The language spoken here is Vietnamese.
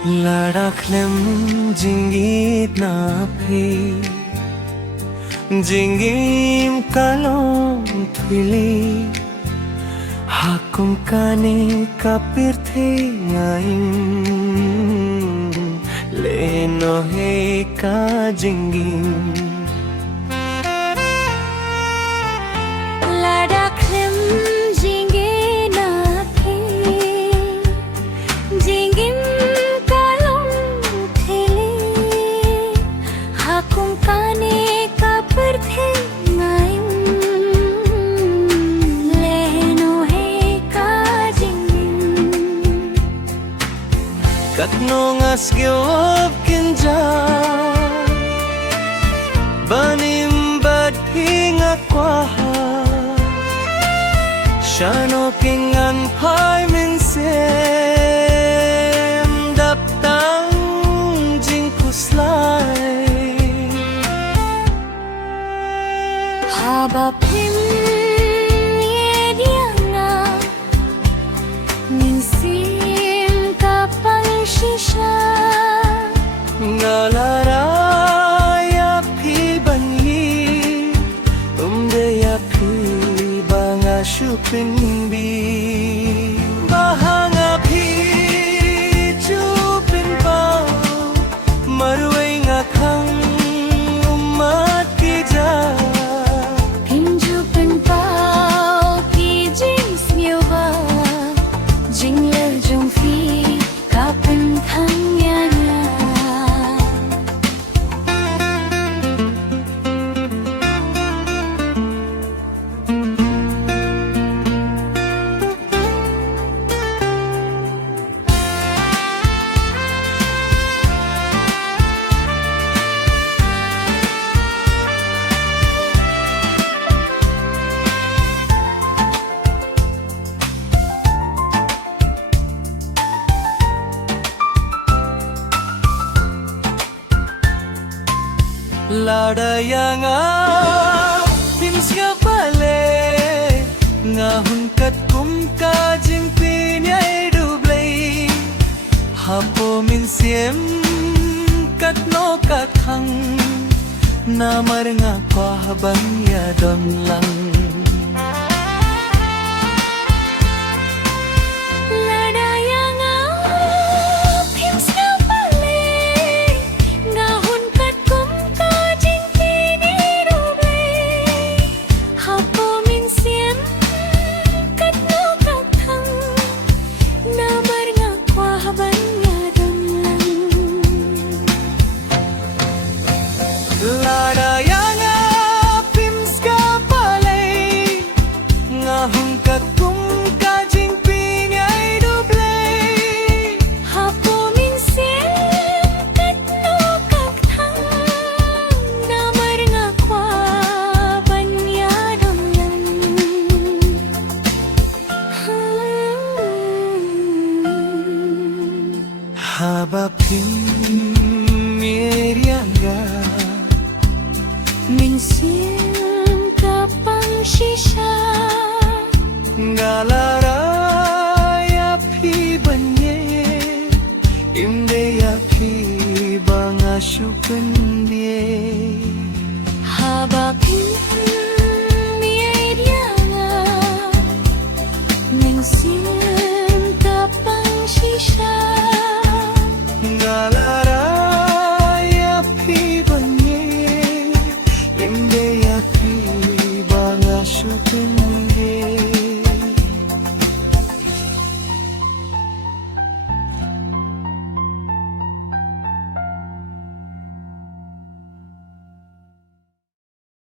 Laraklem jinggit na pi Jinggim kalong twili Hakum kani kapirthi ngaing Leno he ka jinggim Kat nongas gyop kinja Banim bad hinga kwaha Shano kingan pai min sem Dap tang jing kuslai Haba pim ye dianga min sim kapang shisha Ngalaraya pi banyi Umdeya pi banga shupin bi Bahanga pi chupin pao Marway nga kang umat kija Pinjupin pao ki jings miwa Jingle jong fi kapin thang yana Ladaya nga Pimsya bale Nga hunkat kum ka jing pinyay dublay Hapo min siem kat no kathang Namar nga kwa habang yadon lang Ladaya nga pimska palay Nga hungkat kum ka jing pinyay dublay Hapo min siem kat no kakthang Namar nga kwa banyadam lang Haba pim